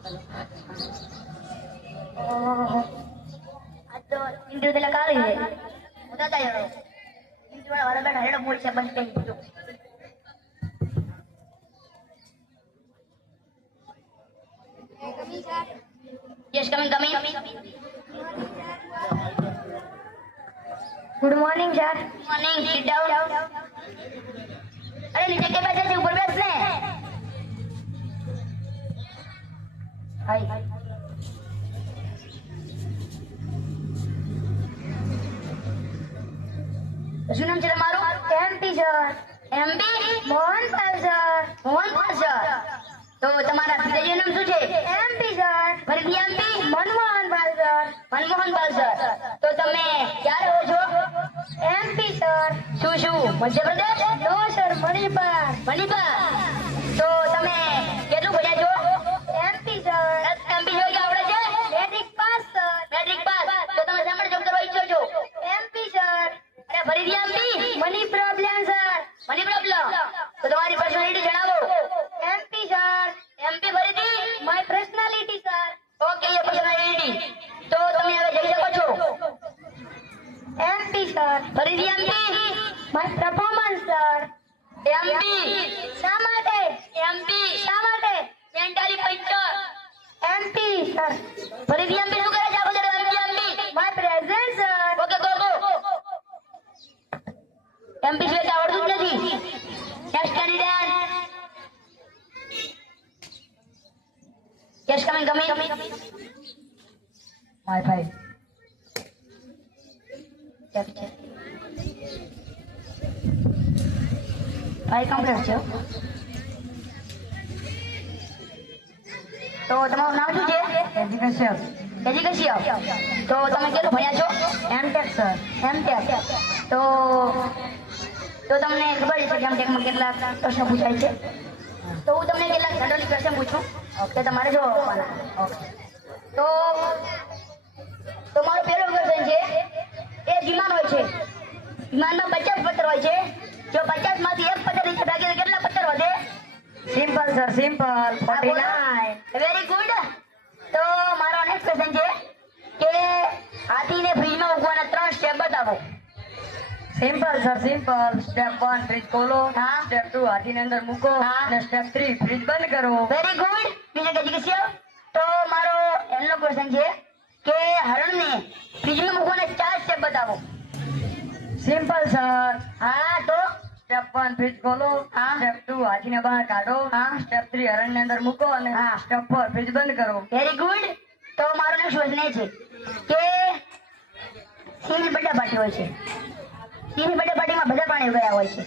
તો ઇન્ટરવ્યુ દેલા કાળી છે મોટા થાય ઇન્ટરવ્યુ વાળા બેઠા હેડો મોડી છે બંધ કરી દીધું. Yes, coming. Good morning sir. Morning, sit down. अरे नीचे के बैठे थे ऊपर बैठ ले. हाय. શું નામ છે તમારું? MP sir. MB Mohanpal sir. Mohanpal sir. તો તમારા પિતાજીનું નામ શું છે? MP sir. ફરીથી MP Manmohanpal sir. Manmohanpal sir. તો તમે ક્યાં રહો છો? MP sir. શું મધ્યપ્રદેશ? નો સર, મણિપાલ. મણિપાલ. તો તમે કેટલું ભણ્યા છો? MP sir. એમપી જો કે આવડે છે? Matric pass sir. Matric pass. તો તમે શેમાં જોબ કરવા ઈચ્છો છો? MP sir. અરે ફરીથી MP money problem sir. Money problem. તો તમારી પર્સનાલિટી જણાવો. MP sir. એમપી ફરીથી માય પર્સનાલિટી સર. ઓકે એ પર્સનાલિટી. તો તમે હવે જઈ શકો છો. MP sir. ફરીથી MP my performance sir. MP શા માટે? એમપી શા માટે? Mentally puncture. MP sir. ફરીથી એમપી શું કરે છે? આખો દાડો MP my present sir. Okay go MP સિવાય આવડતું જ નથી. Next candidate. Yes coming. My ભાઈ ભાઈ કમ્પ્લીટ છે. તો તમારું નામ શું છે? Education education. તો તમે કેટલું ભણ્યા છો? MTech sir. એમટેક. તો તમને ખબર છે કે એમટેકમાં કેટલા પ્રશ્નો પૂછાય છે? તો હું તમને કેટલાક જનરલ ક્વેશ્ચન પૂછું કે તમારે જવાબ આપવાના. તો મારો પહેલો ક્વેશ્ચન છે એ વિમાન હોય છે. વિમાનમાં 50 પથ્થર હોય છે. જો 50 માંથી એક પથ્થર નીચે ભાગે તો કેટલા પથ્થર વધે? Simple sir, simple. 49. Very good. તો મારો નેક્સ્ટ ક્વેશ્ચન છે કે હાથીને ફ્રીજમાં મૂકવાના 3 સ્ટેપ બતાવો. Simple sir, simple. Step 1 fridge ખોલો. હા. સ્ટેપ 2 હાથીની અંદર મૂકો. હા. અને સ્ટેપ 3 ફ્રીજ બંધ કરો. Very good. બીજો એજ્યુકેશન. તો મારો એનો ક્વેશ્ચન છે કે હરણને ફ્રીજમાં મૂકવાના 4 સ્ટેપ બતાવો. Simple sir. હા તો સ્ટેપ 1 ફ્રીજ ખોલો. હા. સ્ટેપ 2 હાથીને બહાર કાઢો. હા. સ્ટેપ 3 હરણની અંદર મૂકો અને હા. સ્ટેપ 4 ફ્રીજ બંધ કરો. Very good. તો મારો નેક્સ્ટ ક્વેશ્ચન એ છે કે સિંહની બર્થડે પાર્ટી હોય છે. સિંહની બર્થડે પાર્ટીમાં બધા પ્રાણીઓ ગયા હોય છે.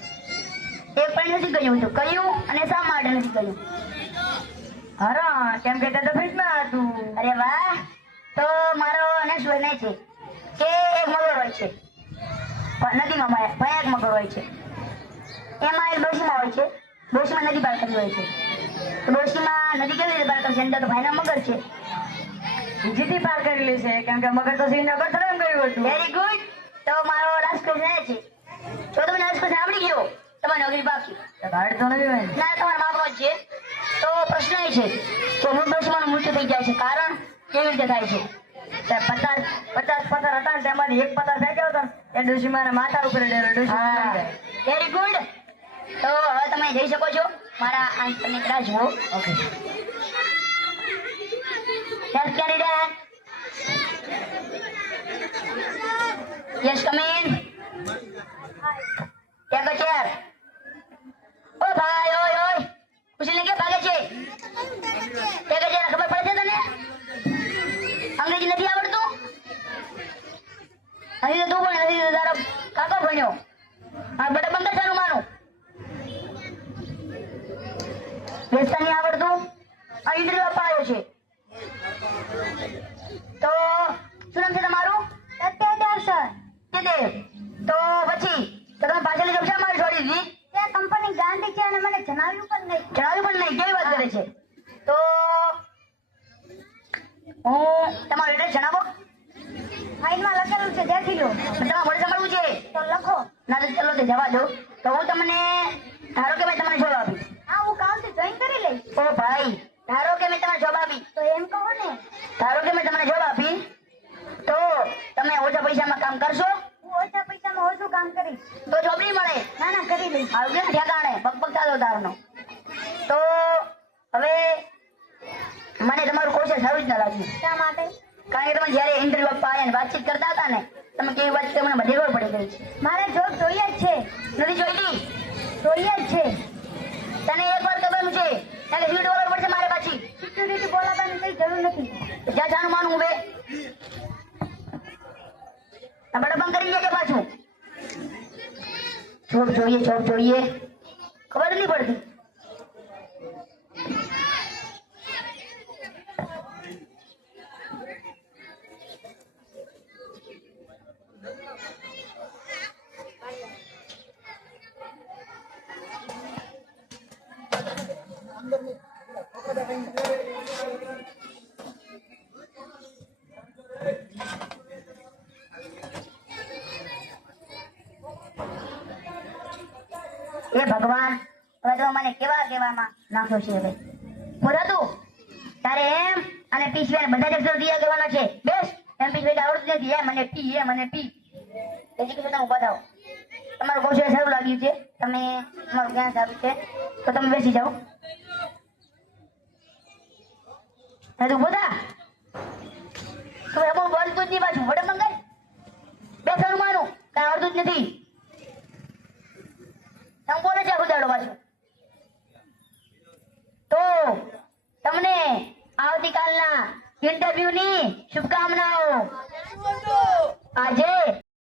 એક પ્રાણી નથી ગયું હતું. કયું અને શા માટે નથી ગયું? હરણ, કેમ કે તે તો ફ્રીજમાં હતું. અરે વાહ. તો મારો નેક્સ્ટ ક્વેશ્ચન એ છે કે એક મગર હોય છે. નદીમાં ભયાનક મગર હોય છે. એમાં એક ડોશીમાં હોય છે. ડોશીમાં નદી પાર કરવી હોય છે. તો ડોશીમાં નદી કેવી રીતે પાર કરશે? અંદર તો ભાઈના મગર છે. જીતી પાર કરી લેશે કેમ કે મગર તો સિંહ નગર તરફ ગયું હતું. Very good. તો મારો લાસ્ટ ક્વેશ્ચન એ છે જો તમને લાસ્ટ ક્વેશ્ચન આવડી ગયો તમારી નોકરી બાકી. ભાડ તો નહીં હોય ને. ના તમારા મા બાપ છે. તો પ્રશ્ન એ છે કે હું ડોશીમાનું મૃત્યુ થઈ જાય છે. કારણ કેવી રીતે થાય છે? 50 પથ્થર હતા ને તેમાંથી એક પથ્થર ફેંક્યો હતો ને એ ડોશીમાના માથા ઉપર ડેરો. હા વેરી ગુડ. તો હવે તમે જઈ શકો છો. મારા આન્સરની રાહ જુઓ. Okay. Next candidate. Yes come in. Take a chair. ઓ ભાઈ ઓય પૂછીને કે ભાગે છે? Take a chair. ખબર પડે છે તને? અંગ્રેજી નથી આવડતું? નથી તો તું પણ નથી તો તારો કાકો ભણ્યો. હા બટા બંધ તારું માનું બેસતા નહીં આવડતું. આ ઇન્ટરવ્યુ આપવા આવ્યો છે. તો શું નામ છે તમારું? સત્યદેવ સર. સત્યદેવ. તો પછી તો તમે પાછળની જોબ શા માટે છોડી દીધી? તે કંપની ગાંધી છે અને મને જણાવ્યું પણ નહીં. જણાવ્યું પણ નહીં. કેવી વાત કરે છે? તો હું તમારું એડ્રેસ જણાવો. ફાઇલમાં લખેલું છે, દેખી લો. તમારે મોડે સાંભળવું છે તો લખો. ના તો ચલો તે જવા દો. તો હું તમને ધારો કે મેં તમને જોબ આપી. હા, હું કાલથી જોઈન કરી લઈશ. ઓ ભાઈ ધારો કે મેં તમને જોબ આપી તો આવી ગયો ને ઠેકાણે પગ ચાલો તારનો. તો હવે મને તમારું કૌશલ સારું જ ના લાગ્યું. શા માટે? કારણ કે તમે જ્યારે ઇન્ટરવ્યુ આપવા આવ્યા ને વાતચીત કરતા હતા ને, તમે કેવી વાત કરી મને બધી ખબર પડી ગઈ છે. મારે જોબ જોઈએ જ છે. નથી જોઈતી? જોઈએ જ છે. તને એક વાર કહેવાનું છે ત્યારે સીટ વગર પડશે મારે પાછી. સિક્યુરિટી બોલાવવાની કઈ જરૂર નથી. જ્યાં જાનું માનું ઉભે બડબમ કરી જાય પાછું. જોબ જોઈએ ખબર નહીં પડતી. એ ભગવાન, હવે તો મને કેવામાં નાખો છે. હવે બોલાતું તારે એમ અને પી સિવાય બધા જ અક્ષરો દિયા કરવાના છે. બેસ એમ પી સિવાય આવડતું નથી. એમ અને પી એજ્યુકેશન ઉભા થાવ. તમારું કૌશલ્ય સારું લાગ્યું છે, તમે તમારું જ્ઞાન સારું છે, તો તમે બેસી જાઓ. તું બોલા તું એમ બોલતું જ નહીં પાછું વડે મંગાઈ બેસવાનું માનું કઈ આવડતું જ નથી.